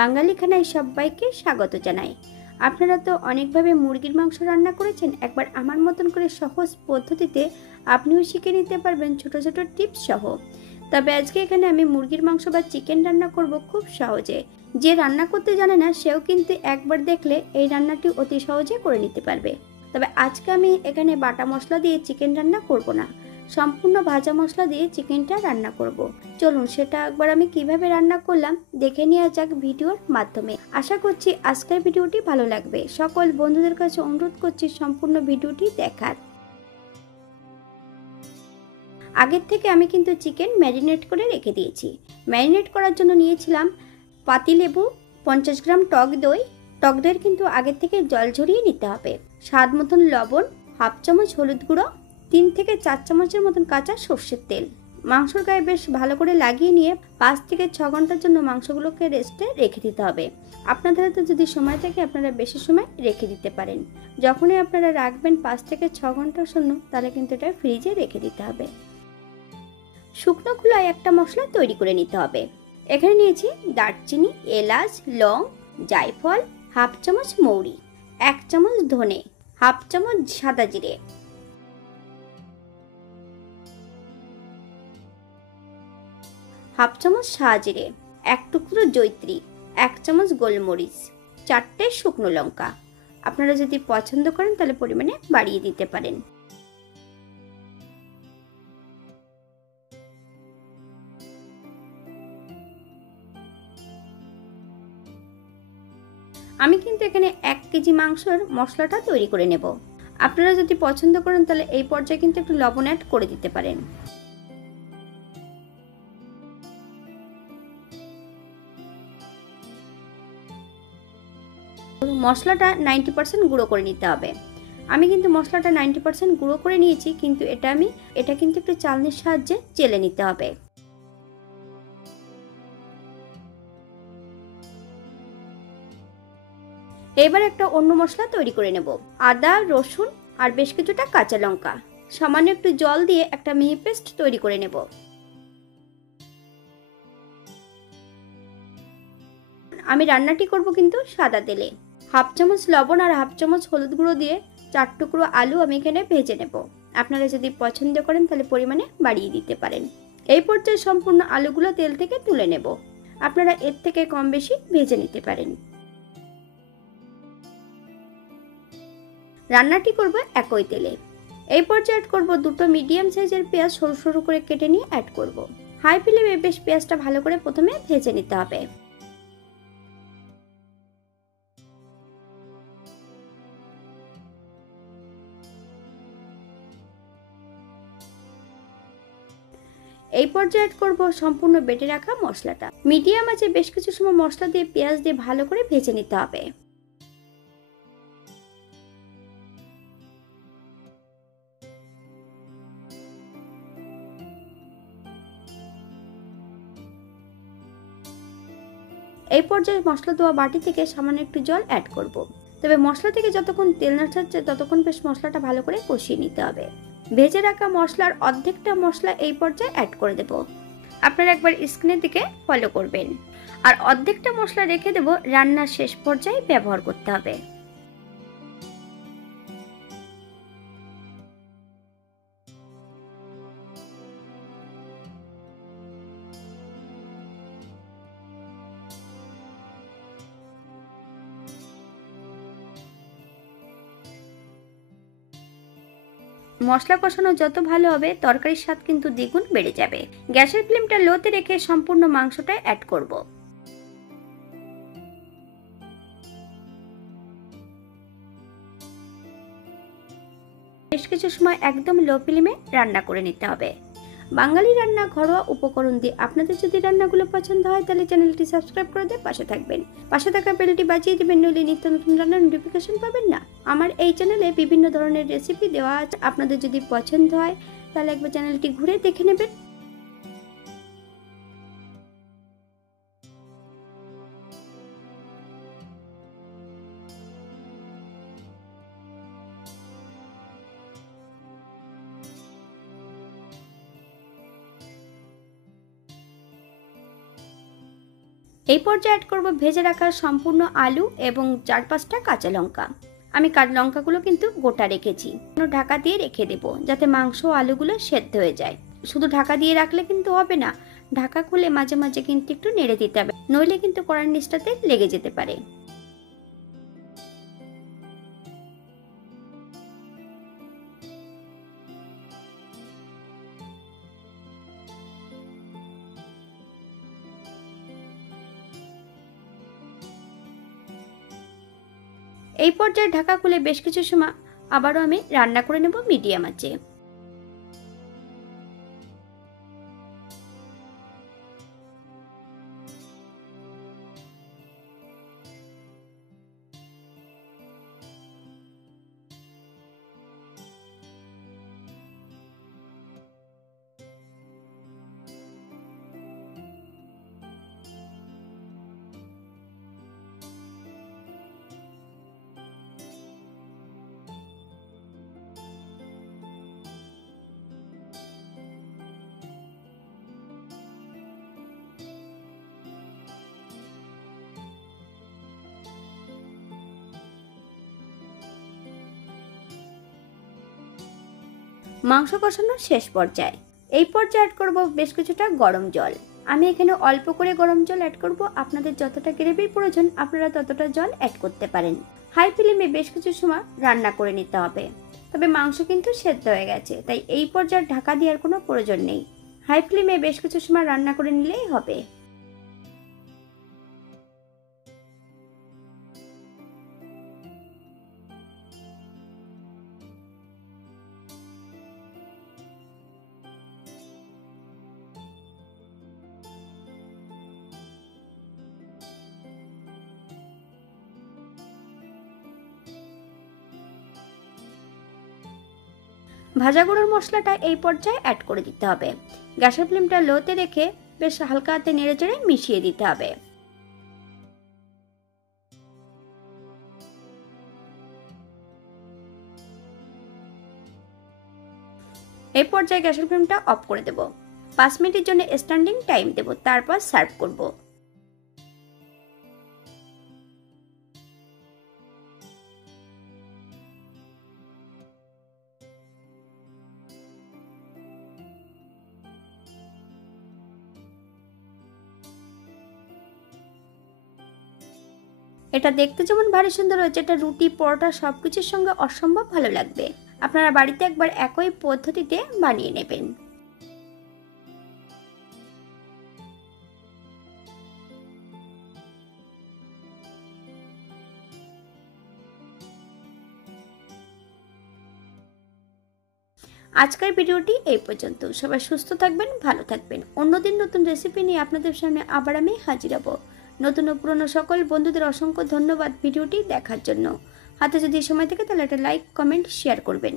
বাঙালি খানায় সবাইকে স্বাগত জানাই। আপনারা তো অনেকভাবে মুরগির মাংস রান্না করেছেন, একবার আমার মতন করে সহজ পদ্ধতিতে আপনিও শিখে নিতে পারবেন ছোট ছোট টিপস সহ। তবে আজকে এখানে আমি মুরগির মাংস বা চিকেন রান্না করব খুব সহজে। যে রান্না করতে জানে না সেও কিন্তু একবার দেখলে এই রান্নাটি অতি সহজে করে নিতে পারবে। তবে আজকে আমি এখানে বাটা মশলা দিয়ে চিকেন রান্না করব না, সম্পূর্ণ ভাজা মশলা দিয়ে চিকেনটা রান্না করব। চলুন সেটা একবার আমি কিভাবে রান্না করলাম দেখে নেওয়া যাক ভিডিওর মাধ্যমে। আশা করছি আজকের ভিডিওটি ভালো লাগবে। সকল বন্ধুদের কাছে অনুরোধ করছি সম্পূর্ণ ভিডিওটি দেখার। আগের থেকে আমি কিন্তু চিকেন ম্যারিনেট করে রেখে দিয়েছি। ম্যারিনেট করার জন্য নিয়েছিলাম পাতিলেবু, 50 গ্রাম টক দই। টক দইয়ের কিন্তু আগের থেকে জল ঝরিয়ে নিতে হবে। স্বাদ মতন লবণ, হাফ চামচ হলুদ গুঁড়ো, 3 থেকে 4 চামচের মতন কাঁচা সর্ষের তেল। মাংসর গায়ে বেশ ভালো করে লাগিয়ে নিয়ে 5 থেকে 6 ঘন্টার জন্য মাংসগুলোকে রেস্টে রেখে দিতে হবে। আপনাদের হাতে যদি সময় থাকে আপনারা বেশি সময় রেখে দিতে পারেন। যখনই আপনারা রাখবেন 5 থেকে 6 ঘন্টার জন্য, তাহলে কিন্তু এটা ফ্রিজে রেখে দিতে হবে। শুকনো খোলায় একটা মশলা তৈরি করে নিতে হবে। এখানে নিয়েছি দারচিনি, এলাচ, লং, জায়ফল, হাফ চামচ মৌরি, 1 চামচ ধনে, হাফ চামচ সাদা জিরে, হাফ চামচ সাজিরে, 1 টুকরো জয়িত্রী, 1 চামচ গোলমরিচ, 4টে শুকনো লঙ্কা। আপনারা যদি পছন্দ করেন তাহলে পরিমাণে বাড়িয়ে দিতে পারেন। আমি কিন্তু এখানে 1 কেজি মাংসের মশলাটা তৈরি করে নেব। আপনারা যদি পছন্দ করেন তাহলে এই পর্যায়ে কিন্তু একটু লবণ অ্যাড করে দিতে পারেন। মশলাটা 90% গুঁড়ো করে নিতে হবে। আমি কিন্তু মশলাটা 90% গুঁড়ো করে নিয়েছি, কিন্তু এটা কিন্তু একটু চালনির সাহায্যে চেলে নিতে হবে। এবার একটা অন্য মশলা তৈরি করে নেব। আদা, রসুন আর বেশ কিছুটা কাঁচা লঙ্কা, সামান্য একটু জল দিয়ে একটা মিহি পেস্ট তৈরি করে নেব। আমি রান্নাটি করব কিন্তু সাদা তেলে। হাফ চামচ লবণ আর হাফ চামচ হলুদ গুঁড়ো দিয়ে 4 টুকরো আলু আমি এখানে ভেজে নেব। আপনারা যদি পছন্দ করেন তাহলে পরিমাণে বাড়িয়ে দিতে পারেন। এই পর্যায়ে সম্পূর্ণ আলুগুলো তেল থেকে তুলে নেব। আপনারা এর থেকে কম বেশি ভেজে নিতে পারেন। রান্নাটি করব একই তেলে। এই পর্যায়ে অ্যাড করব 2টো মিডিয়াম সাইজের পেঁয়াজ, সরু সরু করে কেটে নিয়ে অ্যাড করব। হাই ফ্লেমে বেশ পেঁয়াজটা ভালো করে প্রথমে ভেজে নিতে হবে। এই পর্যায়ে অ্যাড করব সম্পূর্ণ বেটে রাখা মশলাটা। মিডিয়াম আঁচে বেশ কিছু সময় মশলা দিয়ে পেঁয়াজ দিয়ে ভালো করে ভেজে নিতে হবে। এই পর্যায়ে মশলা দেওয়া বাটি থেকে সামান্য একটু জল অ্যাড করব। তবে মশলা থেকে যতক্ষণ তেল না ছাড়ছে ততক্ষণ বেশ মশলাটা ভালো করে কষিয়ে নিতে হবে। ভেজে রাখা মশলার অর্ধেকটা মশলা এই পর্যায়ে অ্যাড করে দেব। আপনারা একবার স্ক্রিনের দিকে ফলো করবেন। আর অর্ধেকটা মশলা রেখে দেব, রান্নার শেষ পর্যায়ে ব্যবহার করতে হবে। মশলা কষানো যত ভালো হবে তরকারির স্বাদ কিন্তু দ্বিগুণ বেড়ে যাবে। গ্যাসের ফ্লেমটা লোতে রেখে সম্পূর্ণ মাংসটা অ্যাড করব। বেশ কিছু সময় একদম লো ফ্লেমে রান্না করে নিতে হবে। বাঙালি রান্না ঘরোয়া উপকরণ দিয়ে। আপনাদের যদি রান্নাগুলো পছন্দ হয় তাহলে চ্যানেলটি সাবস্ক্রাইব করে দিয়ে পাশে থাকবেন। পাশে থাকা বেলটি বাজিয়ে দিবেন, নইলে নিত্য নতুন রান্নার নোটিফিকেশন পাবেন না। আমার এই চ্যানেলে বিভিন্ন ধরনের রেসিপি দেওয়া আছে, আপনাদের যদি পছন্দ হয় তাহলে একবার চ্যানেলটি ঘুরে দেখে নেবেন। এই পর্যায়ে অ্যাড করব ভেজে রাখা সম্পূর্ণ আলু এবং 4-5টা কাঁচা লঙ্কা। আমি লঙ্কাগুলো কিন্তু গোটা রেখেছি। ঢাকা দিয়ে রেখে দেব যাতে মাংস ও আলুগুলো সেদ্ধ হয়ে যায়। শুধু ঢাকা দিয়ে রাখলে কিন্তু হবে না, ঢাকা খুলে মাঝে মাঝে কিন্তু একটু নেড়ে দিতে হবে, নইলে কিন্তু কড়ার নিচটাতে লেগে যেতে পারে। এই পর্যায়ে ঢাকা খুলে বেশ কিছু সময় আবারও আমি রান্না করে নেব মিডিয়াম আঁচে। মাংস কষানোর শেষ পর্যায়ে এই পর্যায়ে অ্যাড করব বেশ কিছুটা গরম জল। আমি এখানে অল্প করে গরম জল অ্যাড করব, আপনাদের যতটা গ্রেভি প্রয়োজন আপনারা ততটা জল অ্যাড করতে পারেন। হাই ফ্লেমে বেশ কিছু সময় রান্না করে নিতে হবে। তবে মাংস কিন্তু সেদ্ধ হয়ে গেছে, তাই এই পর্যায়ে ঢাকা দেওয়ার কোনো প্রয়োজন নেই। হাই ফ্লেমে বেশ কিছু সময় রান্না করে নিলেই হবে। ভাজা গুঁড়োর মশলাটা এই পর্যায়ে অ্যাড করে দিতে হবে। গ্যাসের ফ্লেমটা লোতে রেখে বেশ হালকা হাতে নেড়েচেড়ে মিশিয়ে দিতে হবে। এই পর্যায়ে গ্যাসের ফ্লেমটা অফ করে দেব। 5 মিনিটের জন্য স্ট্যান্ডিং টাইম দেব, তারপর সার্ভ করব। এটা দেখতে যেমন ভারী সুন্দর হয়েছে, এটা রুটি পরোটা সবকিছুর সঙ্গে অসম্ভব ভালো লাগবে। আপনারা বাড়িতে একবার একই পদ্ধতিতে বানিয়ে নেবেন। আজকের ভিডিওটি এই পর্যন্ত। সবাই সুস্থ থাকবেন, ভালো থাকবেন। অন্যদিন নতুন রেসিপি নিয়ে আপনাদের সামনে আবার আমি হাজির হব। নতুন ও পুরনো সকল বন্ধুদের অসংখ্য ধন্যবাদ ভিডিওটি দেখার জন্য। হাতে যদি সময় থাকে তাহলে একটা লাইক, কমেন্ট, শেয়ার করবেন।